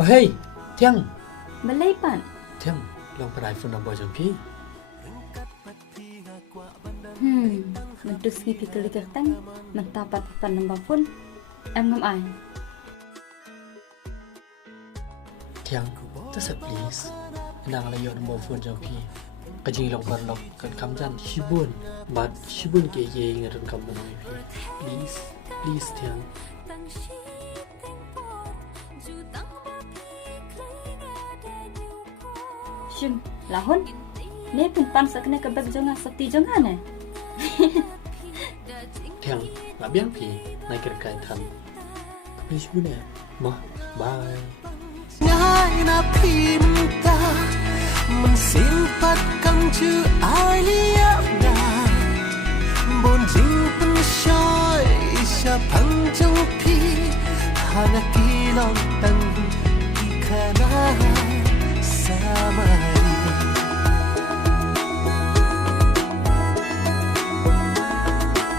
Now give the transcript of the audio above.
Oh hey, thiang. Balay pan. Thiang, long parai phone number jam pi. Medus ngi kali kertang, mentapat pan nambang phone. Em ngam ai. Thiang, just please. Nang la yo number phone jam pi. Kajing long par lok kan kam jan shibun. But shibun ke ye ngaran kam ban pi. Please thiang. Shin, lahon. Ne pun pan sakne ka bag jonga sakti jonga ne. Thiang, la biang pi. Nai ker kai than. Please bu ne. Ma, bye. Ngai na phim ta mình simpat kam chu ai lia na bon jing pen shoy sha phang chung pi hana ki long tan